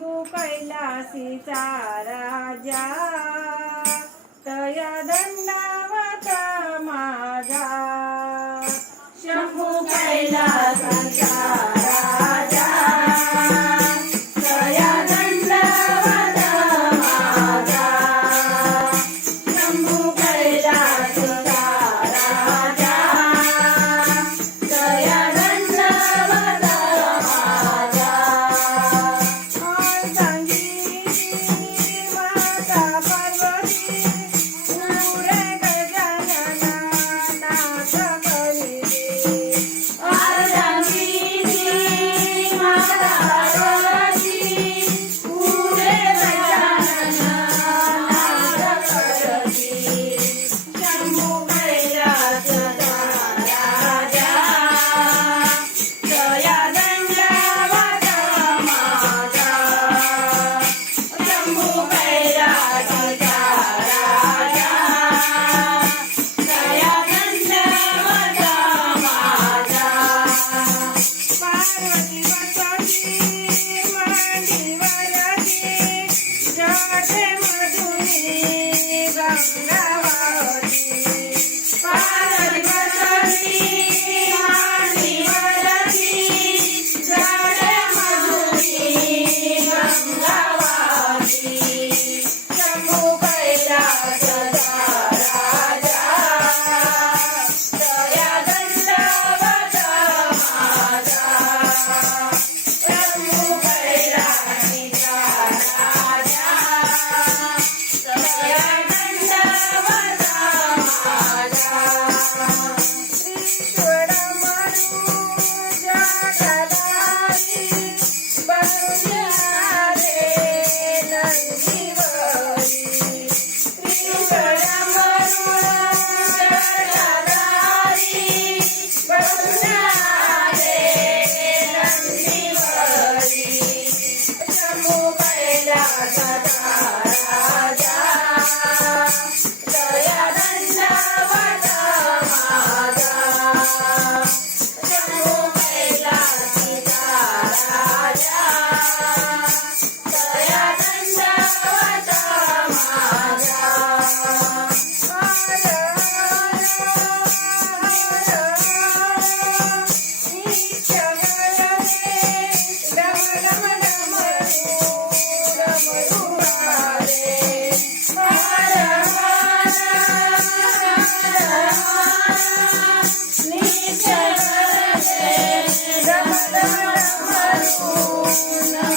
शंभू कैलासीचा राजा तया दंडावत माझा शंभू कैलासाचा राजा तया दंडावत माझा शंभू कैलासाचा राजा तया दंडावत माझा अर्धांगी माता पार्वती पुढे गजानना नाथ करीती अर्धांगी माता पार्वती पुढे गजानना नाथ करीती शंभू कैलासाचा राजा तया दंडावत माझा शंभू कैलासाचा राजा तया दंडावत माझा पार्वती बसती मांडीवरती जटे मधुनी गंगावती पार्वती बसती मांडीवरती जटे मधुनी गंगावती शंभू कैलासाचा राजा तया दंडावत माझा शंभू कैलासीचा राजा तया दंडावत माझा त्रिशूळ मारू जटाधारी बरुण्यारे नंदीवरी त्रिशूळ मारू जटाधारी बरुण्यारे नंदीवरी शंभू कैलासाचा राजा तया दंडावत माझा शंभू कैलासीचा राजा तया दंडावत माझा Namaste.